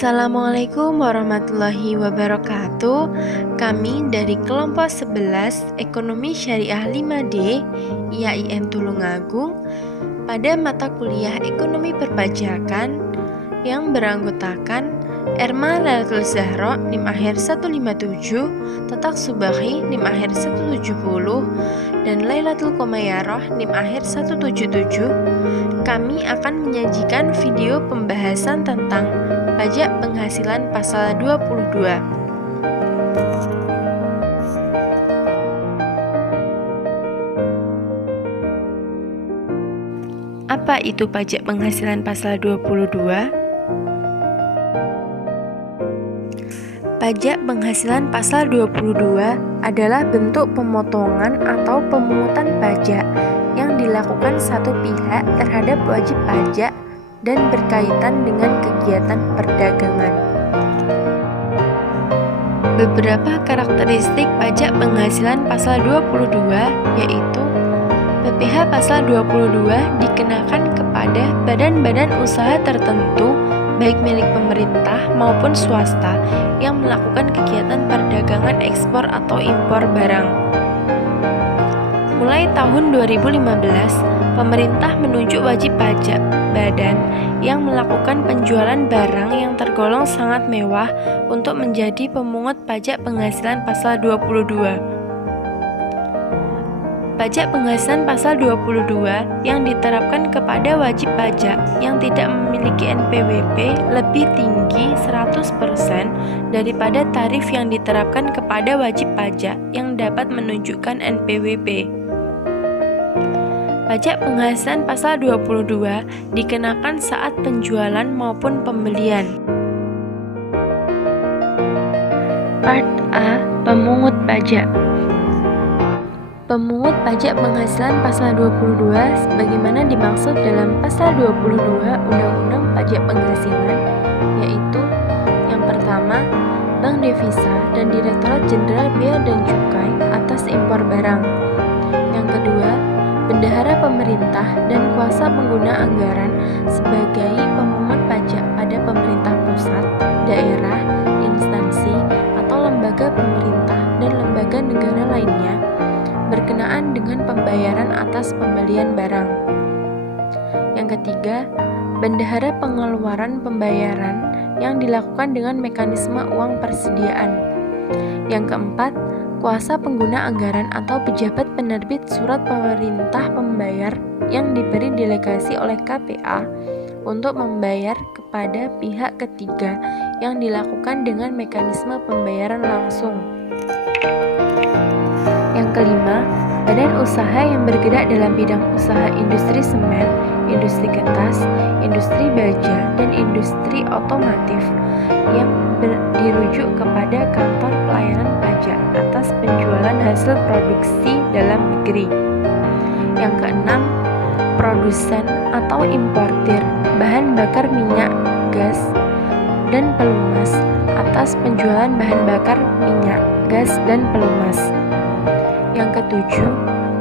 Assalamualaikum warahmatullahi wabarakatuh. Kami dari kelompok 11 Ekonomi Syariah 5D IAIN Tulungagung pada mata kuliah Ekonomi Perpajakan yang beranggotakan Erma Lailatul Zahra NIM akhir 157, Tatak Subahi NIM akhir 170, dan Lailatul Qomayyarah NIM akhir 177. Kami akan menyajikan video pembahasan tentang pajak penghasilan pasal 22. Apa itu pajak penghasilan pasal 22? Pajak penghasilan pasal 22 adalah bentuk pemotongan atau pemungutan pajak yang dilakukan satu pihak terhadap wajib pajak dan berkaitan dengan kegiatan perdagangan. Beberapa karakteristik pajak penghasilan pasal 22 yaitu PPh pasal 22 dikenakan kepada badan-badan usaha tertentu baik milik pemerintah maupun swasta yang melakukan kegiatan perdagangan ekspor atau impor barang. Mulai tahun 2015, pemerintah menunjuk wajib pajak badan yang melakukan penjualan barang yang tergolong sangat mewah untuk menjadi pemungut pajak penghasilan pasal 22. Pajak penghasilan pasal 22 yang diterapkan kepada wajib pajak yang tidak memiliki NPWP lebih tinggi 100% daripada tarif yang diterapkan kepada wajib pajak yang dapat menunjukkan NPWP. Pajak penghasilan pasal 22 dikenakan saat penjualan maupun pembelian. Part A. Pemungut pajak. Pemungut pajak penghasilan pasal 22 sebagaimana dimaksud dalam pasal 22 Undang-Undang Pajak Penghasilan, yaitu yang pertama, Bank Devisa dan Direktorat Jenderal Bea dan Cukai atas impor barang. Yang kedua, Bendahara Pemerintah dan kuasa pengguna anggaran sebagai pemungut pajak pada pemerintah pusat, daerah, instansi, atau lembaga pemerintah dan lembaga negara lainnya berkenaan dengan pembayaran atas pembelian barang. Yang ketiga, bendahara pengeluaran pembayaran yang dilakukan dengan mekanisme uang persediaan. Yang keempat, kuasa pengguna anggaran atau pejabat penerbit surat pemerintah pembayar yang diberi delegasi oleh KPA untuk membayar kepada pihak ketiga yang dilakukan dengan mekanisme pembayaran langsung. Yang kelima, badan usaha yang bergerak dalam bidang usaha industri semen, industri kertas, industri baja, dan industri otomotif yang dirujuk kepada kantor pelayanan pajak atas penjualan hasil produksi dalam negeri. Yang keenam, produsen atau importir bahan bakar minyak, gas, dan pelumas atas penjualan bahan bakar minyak, gas, dan pelumas. Yang ketujuh,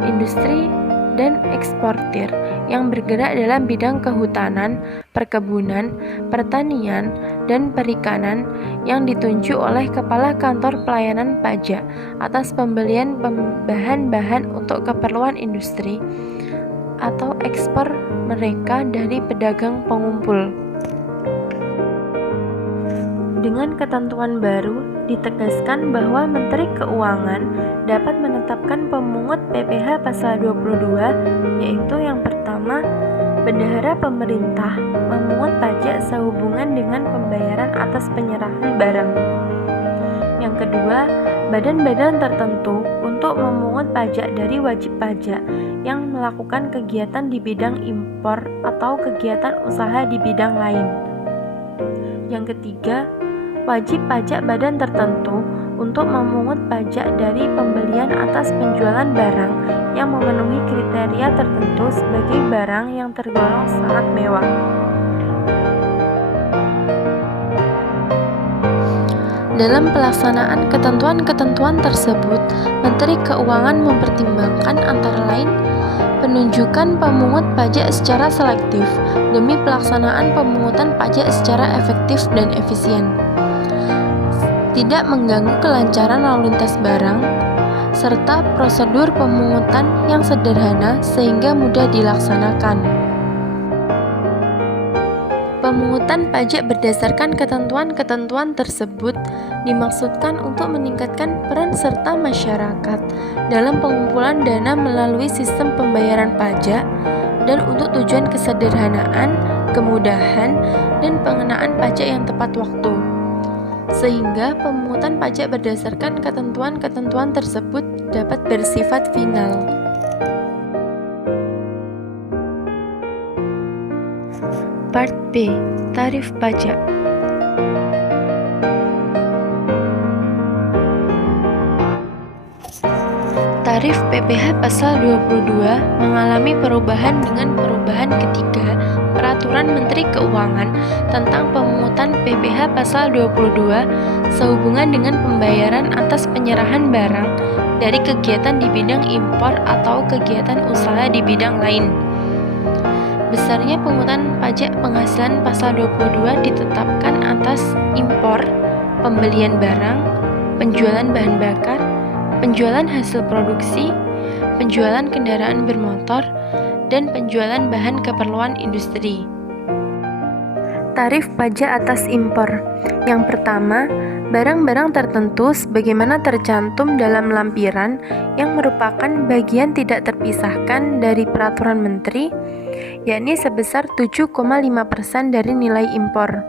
industri dan eksportir yang bergerak dalam bidang kehutanan, perkebunan, pertanian, dan perikanan yang ditunjuk oleh Kepala Kantor Pelayanan Pajak atas pembelian bahan-bahan untuk keperluan industri atau ekspor mereka dari pedagang pengumpul. Dengan ketentuan baru, ditegaskan bahwa Menteri Keuangan dapat menetapkan pemungut PPh pasal 22, yaitu yang pertama, bendahara pemerintah memungut pajak sehubungan dengan pembayaran atas penyerahan barang. Yang kedua, badan-badan tertentu untuk memungut pajak dari wajib pajak yang melakukan kegiatan di bidang impor atau kegiatan usaha di bidang lain. Yang ketiga, wajib pajak badan tertentu untuk memungut pajak dari pembelian atas penjualan barang yang memenuhi kriteria tertentu sebagai barang yang tergolong sangat mewah. Dalam pelaksanaan ketentuan-ketentuan tersebut, Menteri Keuangan mempertimbangkan antara lain penunjukan pemungut pajak secara selektif demi pelaksanaan pemungutan pajak secara efektif dan efisien, tidak mengganggu kelancaran lalu lintas barang, serta prosedur pemungutan yang sederhana sehingga mudah dilaksanakan. Pemungutan pajak berdasarkan ketentuan-ketentuan tersebut dimaksudkan untuk meningkatkan peran serta masyarakat dalam pengumpulan dana melalui sistem pembayaran pajak dan untuk tujuan kesederhanaan, kemudahan, dan pengenaan pajak yang tepat waktu. Sehingga pemungutan pajak berdasarkan ketentuan-ketentuan tersebut dapat bersifat final. Part B. Tarif pajak. Tarif PPh pasal 22 mengalami perubahan dengan perubahan ketiga Peraturan Menteri Keuangan tentang pemungutan PPh pasal 22 sehubungan dengan pembayaran atas penyerahan barang dari kegiatan di bidang impor atau kegiatan usaha di bidang lain. Besarnya pungutan pajak penghasilan pasal 22 ditetapkan atas impor, pembelian barang, penjualan bahan bakar, penjualan hasil produksi, penjualan kendaraan bermotor, dan penjualan bahan keperluan industri. Tarif pajak atas impor. Yang pertama, barang-barang tertentu sebagaimana tercantum dalam lampiran yang merupakan bagian tidak terpisahkan dari peraturan menteri, yakni sebesar 7,5% dari nilai impor.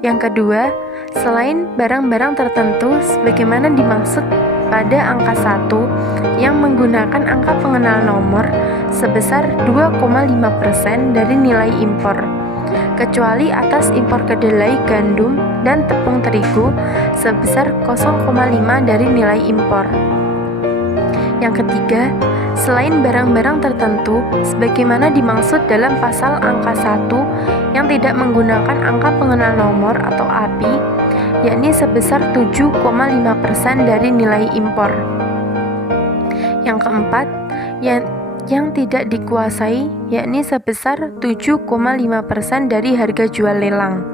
Yang kedua, selain barang-barang tertentu sebagaimana dimaksud pada angka 1 yang menggunakan angka pengenal nomor sebesar 2,5% dari nilai impor, kecuali atas impor kedelai, gandum, dan tepung terigu sebesar 0,5 dari nilai impor. Yang ketiga, selain barang-barang tertentu sebagaimana dimaksud dalam pasal angka 1 yang tidak menggunakan angka pengenal nomor atau API, yakni sebesar 7,5% dari nilai impor. Yang keempat, yang tidak dikuasai, yakni sebesar 7,5% dari harga jual lelang.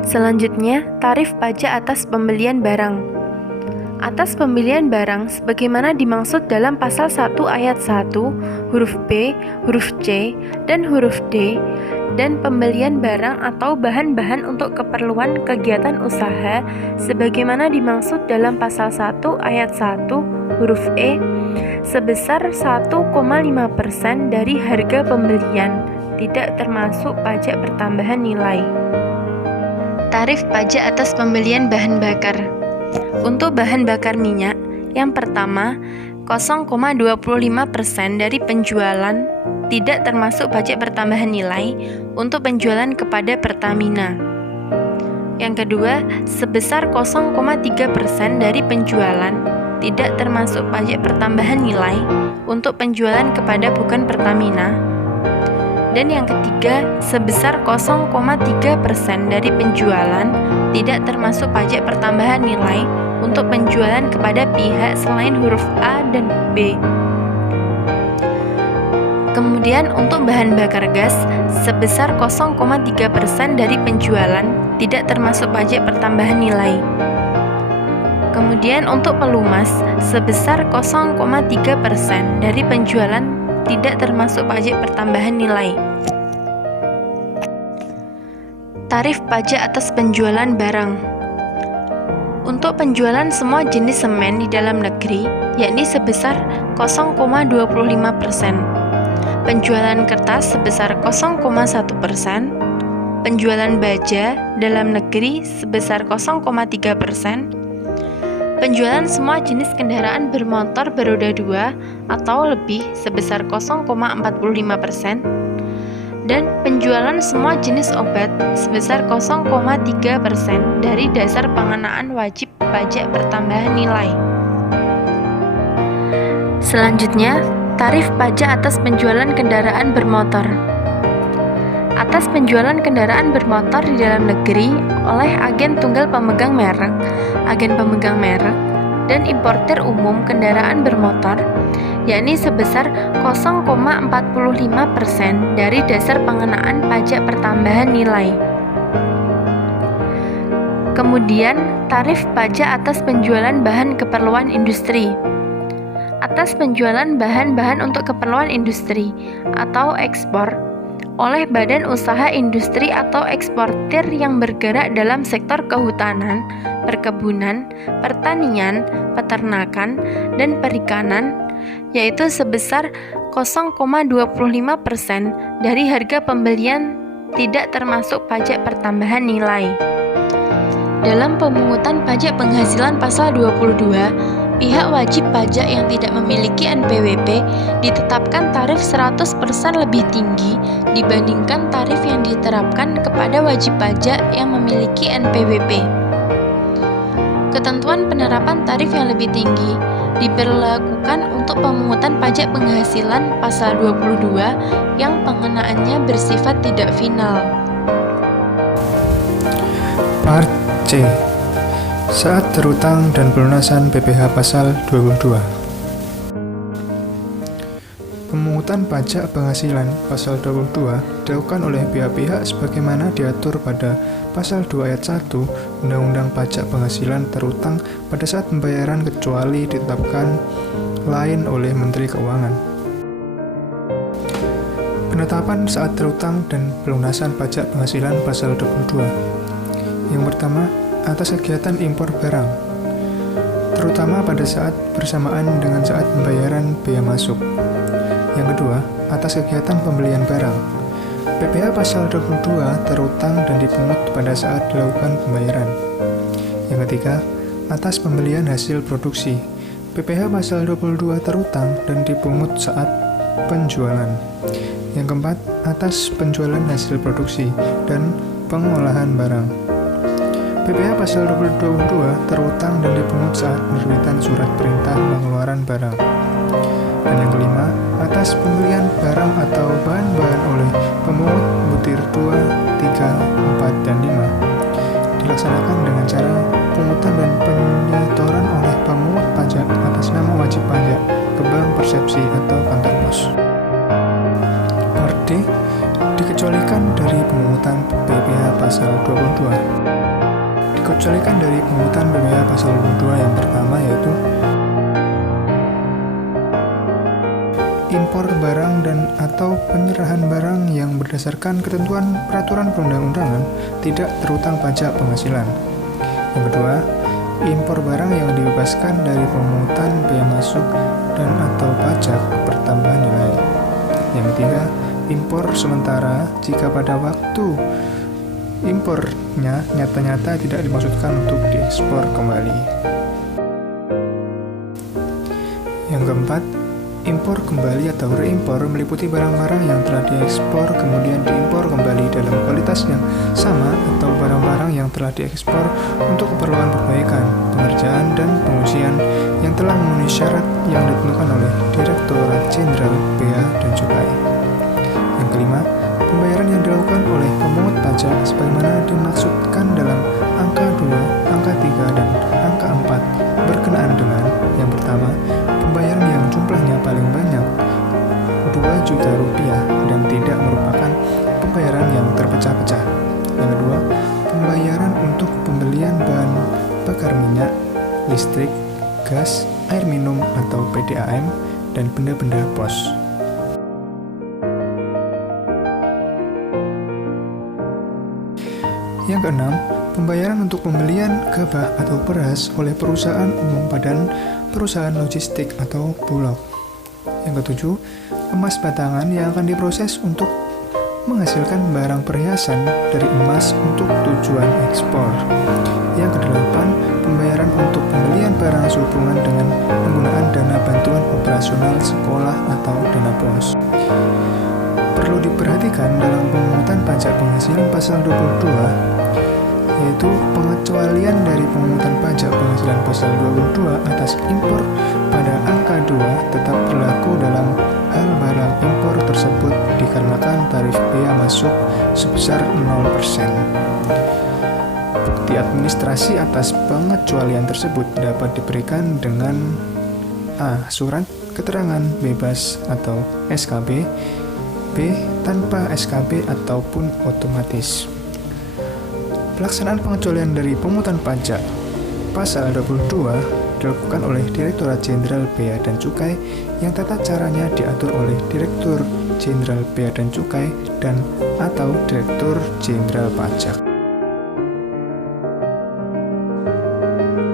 Selanjutnya, tarif pajak atas pembelian barang. Atas pembelian barang sebagaimana dimaksud dalam pasal 1 ayat 1, huruf B, huruf C, dan huruf D, dan pembelian barang atau bahan-bahan untuk keperluan kegiatan usaha sebagaimana dimaksud dalam pasal 1 ayat 1, huruf E, sebesar 1,5% dari harga pembelian, tidak termasuk pajak pertambahan nilai. Tarif pajak atas pembelian bahan bakar. Untuk bahan bakar minyak, yang pertama, 0,25% dari penjualan tidak termasuk pajak pertambahan nilai untuk penjualan kepada Pertamina. Yang kedua, sebesar 0,3% dari penjualan tidak termasuk pajak pertambahan nilai untuk penjualan kepada bukan Pertamina. Dan yang ketiga, sebesar 0,3% dari penjualan tidak termasuk pajak pertambahan nilai untuk penjualan kepada pihak selain huruf A dan B. Kemudian untuk bahan bakar gas, sebesar 0,3% dari penjualan tidak termasuk pajak pertambahan nilai. Kemudian untuk pelumas, sebesar 0,3% dari penjualan tidak termasuk pajak pertambahan nilai. Tarif pajak atas penjualan barang. Untuk penjualan semua jenis semen di dalam negeri, yakni sebesar 0,25%. Penjualan kertas sebesar 0,1%. Penjualan baja dalam negeri sebesar 0,3%. Penjualan semua jenis kendaraan bermotor beroda 2 atau lebih sebesar 0,45%. Dan penjualan semua jenis obat sebesar 0,3% dari dasar pengenaan wajib pajak pertambahan nilai. Selanjutnya, tarif pajak atas penjualan kendaraan bermotor. Atas penjualan kendaraan bermotor di dalam negeri oleh agen tunggal pemegang merek, agen pemegang merek, dan importir umum kendaraan bermotor, yakni sebesar 0,45% dari dasar pengenaan pajak pertambahan nilai. Kemudian, tarif pajak atas penjualan bahan keperluan industri. Atas penjualan bahan-bahan untuk keperluan industri atau ekspor oleh badan usaha industri atau eksportir yang bergerak dalam sektor kehutanan, perkebunan, pertanian, peternakan, dan perikanan, yaitu sebesar 0,25% dari harga pembelian tidak termasuk pajak pertambahan nilai. Dalam pemungutan pajak penghasilan pasal 22, pihak wajib pajak yang tidak memiliki NPWP ditetapkan tarif 100% lebih tinggi dibandingkan tarif yang diterapkan kepada wajib pajak yang memiliki NPWP. Ketentuan penerapan tarif yang lebih tinggi diberlakukan untuk pemungutan pajak penghasilan pasal 22 yang pengenaannya bersifat tidak final. Part C. Saat terutang dan pelunasan PPh pasal 22. Pemungutan pajak penghasilan pasal 22 dilakukan oleh pihak-pihak sebagaimana diatur pada pasal 2 ayat 1 Undang-Undang Pajak Penghasilan Terutang pada saat pembayaran kecuali ditetapkan lain oleh Menteri Keuangan. Penetapan saat terutang dan pelunasan pajak penghasilan pasal 22. Yang pertama, atas kegiatan impor barang, terutama pada saat bersamaan dengan saat pembayaran bea masuk. Yang kedua, atas kegiatan pembelian barang, PPh pasal 22 terutang dan dipungut pada saat dilakukan pembayaran. Yang ketiga, atas pembelian hasil produksi, PPh pasal 22 terutang dan dipungut saat penjualan. Yang keempat, atas penjualan hasil produksi dan pengolahan barang, PPh pasal 22 terutang dan dipungut saat penerbitan surat perintah pengeluaran barang. Dan yang kelima, atas pembelian barang atau bahan-bahan oleh pemungut butir 2, 3, 4, dan 5 dilaksanakan dengan cara pungutan dan penyetoran oleh pemungut pajak atas nama wajib pajak ke bank persepsi atau kantor pos. Part D. Dikecualikan dari pemungutan PPh pasal 22. Dikecualikan dari pemungutan PPh pasal 22 yang pertama yaitu impor barang dan atau penyerahan barang yang berdasarkan ketentuan peraturan perundang-undangan tidak terutang pajak penghasilan. Yang kedua, impor barang yang dibebaskan dari pemungutan bea masuk dan atau pajak pertambahan nilai. Yang ketiga, impor sementara jika pada waktu impornya nyata-nyata tidak dimaksudkan untuk diekspor kembali. Yang keempat, impor kembali atau reimpor meliputi barang-barang yang telah diekspor kemudian diimpor kembali dalam kualitas yang sama atau barang-barang yang telah diekspor untuk keperluan perbaikan, pengerjaan, dan pengujian yang telah memenuhi syarat yang ditentukan oleh Direktorat Jenderal Bea dan Cukai. Yang kelima, pembayaran yang dilakukan oleh pemungut pajak sebagaimana dimaksudkan dalam angka 2, angka 3, dan angka 4 berkenaan dengan yang pertama, pembayaran yang jumlahnya paling banyak 2 juta rupiah dan tidak merupakan pembayaran yang terpecah-pecah. Yang kedua, pembayaran untuk pembelian bahan bakar minyak, listrik, gas, air minum atau PDAM, dan benda-benda pos. Yang keenam, pembayaran untuk pembelian gabah atau beras oleh perusahaan umum badan perusahaan logistik atau bulog. Yang ketujuh, emas batangan yang akan diproses untuk menghasilkan barang perhiasan dari emas untuk tujuan ekspor. Yang kedelapan, pembayaran untuk pembelian barang sehubungan dengan penggunaan dana bantuan operasional sekolah atau dana pos. Perlu diperhatikan dalam pemungutan pajak penghasilan pasal 22, yaitu pengecualian dari pemungutan pajak penghasilan pasal 22 atas impor pada angka 2 tetap berlaku dalam hal barang impor tersebut dikarenakan tarif bea masuk sebesar 0%. Bukti administrasi atas pengecualian tersebut dapat diberikan dengan A. Surat keterangan bebas atau SKB, B. Tanpa SKB ataupun otomatis. Pelaksanaan pengecualian dari pemungutan pajak Pasal 22 dilakukan oleh Direktorat Jenderal Bea dan Cukai yang tata caranya diatur oleh Direktur Jenderal Bea dan Cukai dan atau Direktur Jenderal Pajak.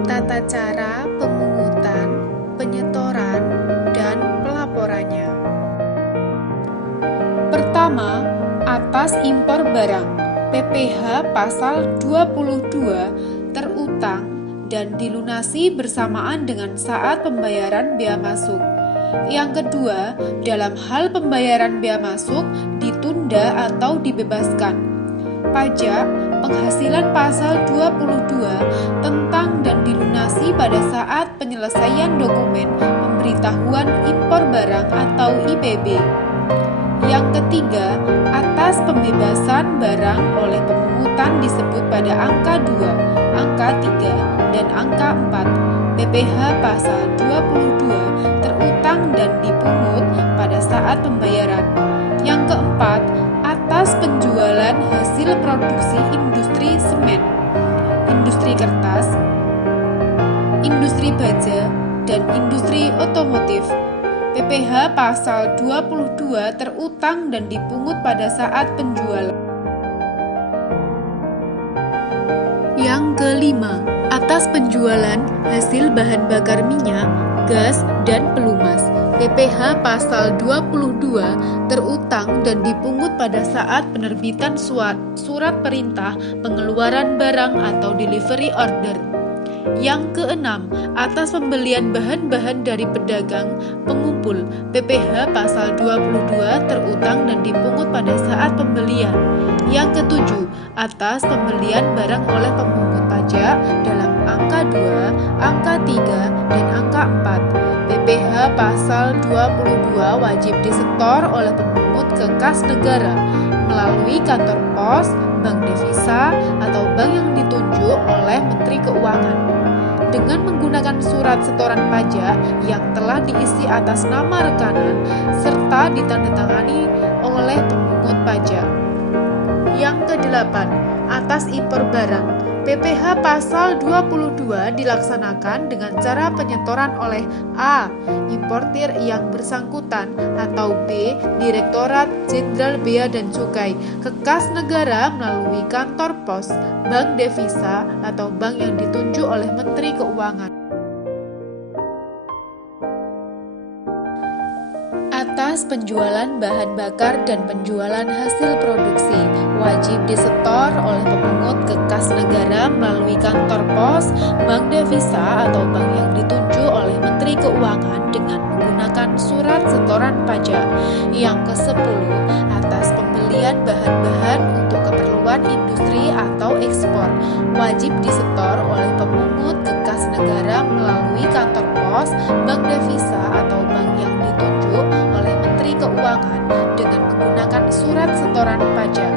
Tata cara pemungutan, penyetoran, dan pelaporannya. Pertama, atas impor barang, PPh pasal 22 terutang dan dilunasi bersamaan dengan saat pembayaran bea masuk. Yang kedua, dalam hal pembayaran bea masuk ditunda atau dibebaskan. Pajak penghasilan pasal 22 tentang dan dilunasi pada saat penyelesaian dokumen pemberitahuan impor barang atau IPB. Yang ketiga, atas pembebasan barang oleh pemungutan disebut pada angka 2, angka 3, dan angka 4 PPh pasal 22 terutang dan dipungut pada saat pembayaran. Yang keempat, atas penjualan hasil produksi industri semen, industri kertas, industri baja, dan industri otomotif. PPh pasal 22 terutang dan dipungut pada saat penjualan. Yang kelima, atas penjualan hasil bahan bakar minyak, gas, dan pelumas. PPh pasal 22 terutang dan dipungut pada saat penerbitan surat perintah pengeluaran barang atau delivery order. Yang keenam, atas pembelian bahan-bahan dari pedagang pengumpul. PPh pasal 22 terutang dan dipungut pada saat pembelian. Yang ketujuh, atas pembelian barang oleh pemungut pajak dalam angka 2, angka 3, dan angka 4. PPh pasal 22 wajib disetor oleh pemungut ke kas negara melalui kantor pos, bank devisa, atau bank yang ditunjuk oleh Menteri Keuangan. Dengan menggunakan surat setoran pajak yang telah diisi atas nama rekanan serta ditandatangani oleh pemungut pajak. Yang kedelapan, atas impor barang. PPh pasal 22 dilaksanakan dengan cara penyetoran oleh A. Importir yang bersangkutan atau B. Direktorat Jenderal Bea dan Cukai ke kas negara melalui kantor pos, bank devisa, atau bank yang ditunjuk oleh Menteri Keuangan. Atas penjualan bahan bakar dan penjualan hasil produksi wajib disetor oleh pemungut ke kas negara melalui kantor pos, bank devisa, atau bank yang ditunjuk oleh Menteri Keuangan dengan menggunakan surat setoran pajak. Yang ke-10, atas pembelian bahan-bahan untuk keperluan industri atau ekspor wajib disetor oleh pemungut ke kas negara melalui kantor pos, bank devisa, atau bank yang ditunjuk oleh Menteri Keuangan dengan menggunakan surat setoran pajak.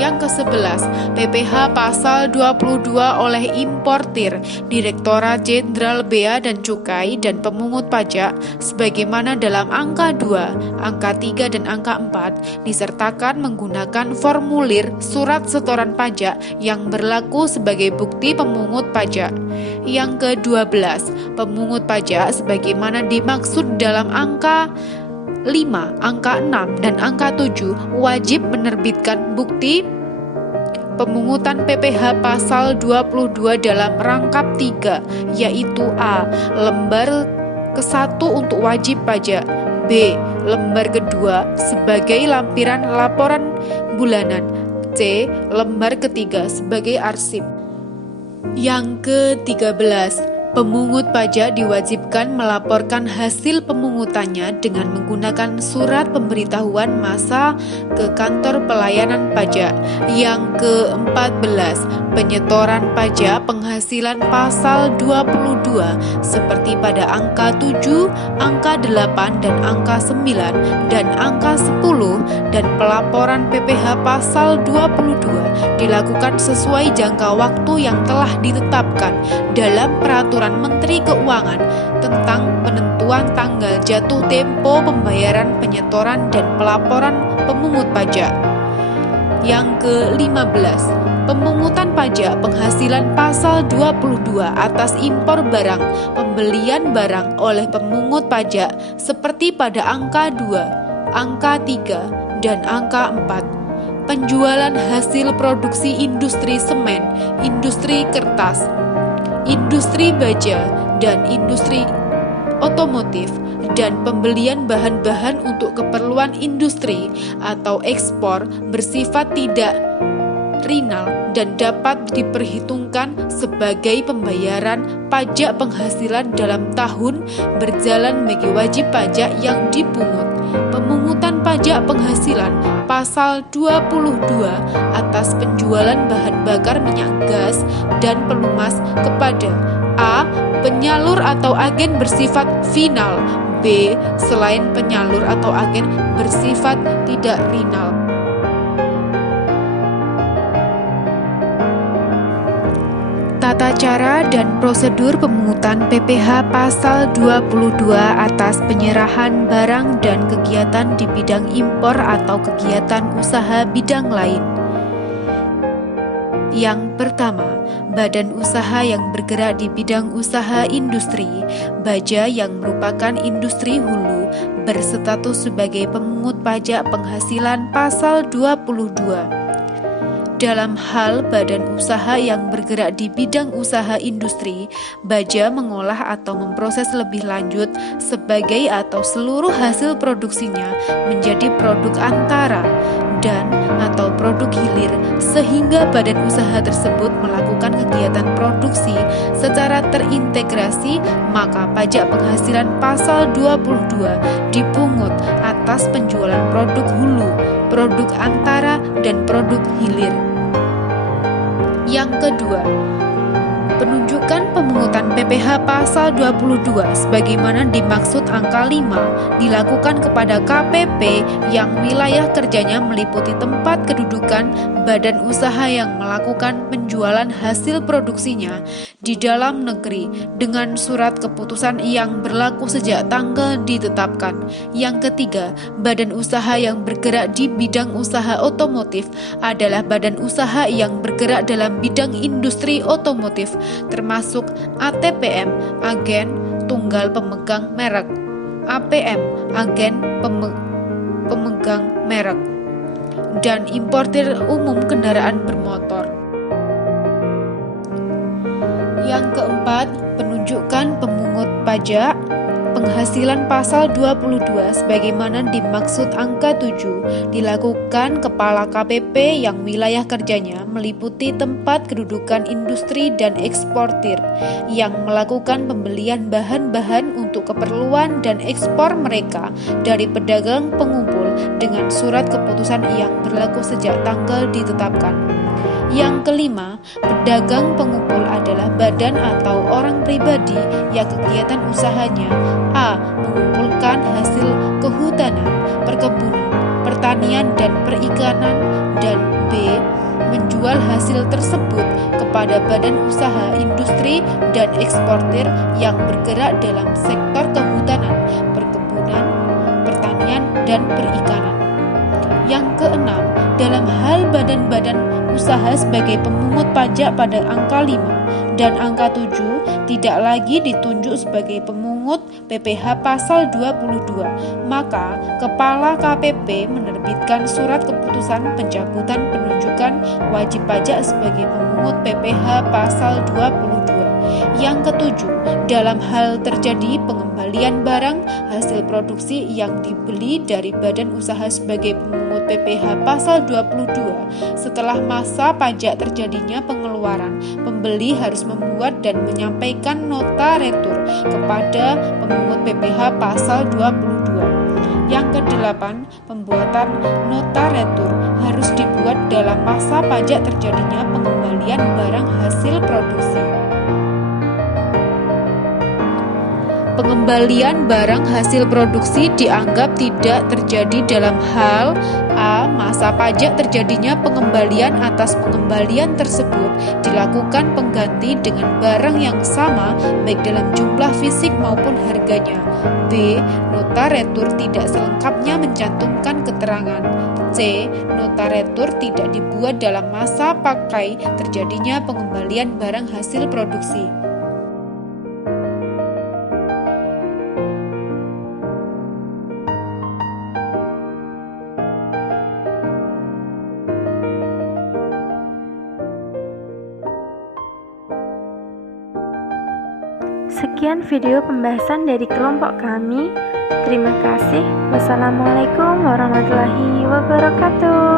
Yang ke-11, PPh pasal 22 oleh importir, Direktorat Jenderal Bea dan Cukai, dan pemungut pajak sebagaimana dalam angka 2, angka 3, dan angka 4 disertakan menggunakan formulir surat setoran pajak yang berlaku sebagai bukti pemungut pajak. Yang ke-12, pemungut pajak sebagaimana dimaksud dalam angka 5, angka 6, dan angka 7 wajib menerbitkan bukti pemungutan PPh pasal 22 dalam rangkap 3, yaitu A. Lembar ke-1 untuk wajib pajak, B. Lembar kedua sebagai lampiran laporan bulanan, C. Lembar ketiga sebagai arsip. Yang ke-13, Pemungut pajak diwajibkan melaporkan hasil pemungutannya dengan menggunakan surat pemberitahuan massa ke kantor pelayanan pajak. Yang ke-14, penyetoran pajak penghasilan pasal 22 seperti pada angka 7, angka 8 dan angka 9 dan angka 10 dan pelaporan PPh pasal 22 dilakukan sesuai jangka waktu yang telah ditetapkan dalam peraturan Menteri Keuangan tentang penentuan tanggal jatuh tempo pembayaran penyetoran dan pelaporan pemungut pajak. Yang ke-15, pemungutan pajak penghasilan pasal 22 atas impor barang, pembelian barang oleh pemungut pajak seperti pada angka 2, angka 3, dan angka 4. Penjualan hasil produksi industri semen, industri kertas, industri baja, dan industri otomotif, dan pembelian bahan-bahan untuk keperluan industri atau ekspor bersifat tidak rinal dan dapat diperhitungkan sebagai pembayaran pajak penghasilan dalam tahun berjalan bagi wajib pajak yang dipungut. Pemungutan pajak penghasilan pasal 22 atas penjualan bahan bakar minyak gas dan pelumas kepada A. Penyalur atau agen bersifat final, B. Selain penyalur atau agen bersifat tidak rinal. Tata cara dan prosedur pemungutan PPh pasal 22 atas penyerahan barang dan kegiatan di bidang impor atau kegiatan usaha bidang lain. Yang pertama, badan usaha yang bergerak di bidang usaha industri, baja yang merupakan industri hulu, berstatus sebagai pemungut pajak penghasilan pasal 22. Dalam hal badan usaha yang bergerak di bidang usaha industri, baja mengolah atau memproses lebih lanjut sebagai atau seluruh hasil produksinya menjadi produk antara dan atau produk hilir, sehingga badan usaha tersebut melakukan kegiatan produksi secara terintegrasi, maka pajak penghasilan pasal 22 dipungut atas penjualan produk hulu, produk antara, dan produk hilir. Yang kedua, penunjukan pemungutan PPh pasal 22 sebagaimana dimaksud angka 5 dilakukan kepada KPP yang wilayah kerjanya meliputi tempat kedudukan badan usaha yang melakukan penjualan hasil produksinya di dalam negeri dengan surat keputusan yang berlaku sejak tanggal ditetapkan. Yang ketiga, badan usaha yang bergerak di bidang usaha otomotif adalah badan usaha yang bergerak dalam bidang industri otomotif, termasuk ATPM, agen tunggal pemegang merek, APM, agen pemegang merek, dan importir umum kendaraan bermotor. Yang keempat, penunjukan pemungut pajak penghasilan pasal 22 sebagaimana dimaksud angka 7 dilakukan kepala KPP yang wilayah kerjanya meliputi tempat kedudukan industri dan eksportir yang melakukan pembelian bahan-bahan untuk keperluan dan ekspor mereka dari pedagang pengumpul dengan surat keputusan yang berlaku sejak tanggal ditetapkan. Yang kelima, pedagang pengumpul adalah badan atau orang pribadi yang kegiatan usahanya A. Mengumpulkan hasil kehutanan, perkebunan, pertanian, dan perikanan, dan B. Menjual hasil tersebut kepada badan usaha industri dan eksportir yang bergerak dalam sektor kehutanan, perkebunan, pertanian, dan perikanan. Yang keenam, dalam hal badan-badan usaha sebagai pemungut pajak pada angka 5 dan angka 7 tidak lagi ditunjuk sebagai pemungut PPh pasal 22, maka Kepala KPP menerbitkan surat keputusan pencabutan penunjukan wajib pajak sebagai pemungut PPh pasal 22 Yang ketujuh, dalam hal terjadi pengembalian barang hasil produksi yang dibeli dari badan usaha sebagai pemungut PPh pasal 22, setelah masa pajak terjadinya pengeluaran, pembeli harus membuat dan menyampaikan nota retur kepada pemungut PPh pasal 22. Yang kedelapan, pembuatan nota retur harus dibuat dalam masa pajak terjadinya pengembalian barang hasil produksi. Pengembalian barang hasil produksi dianggap tidak terjadi dalam hal a. Masa pajak terjadinya pengembalian atas pengembalian tersebut dilakukan pengganti dengan barang yang sama baik dalam jumlah fisik maupun harganya. b. Nota retur tidak selengkapnya mencantumkan keterangan. c. Nota retur tidak dibuat dalam masa pakai terjadinya pengembalian barang hasil produksi. Sekian video pembahasan dari kelompok kami. Terima kasih. Wassalamualaikum warahmatullahi wabarakatuh.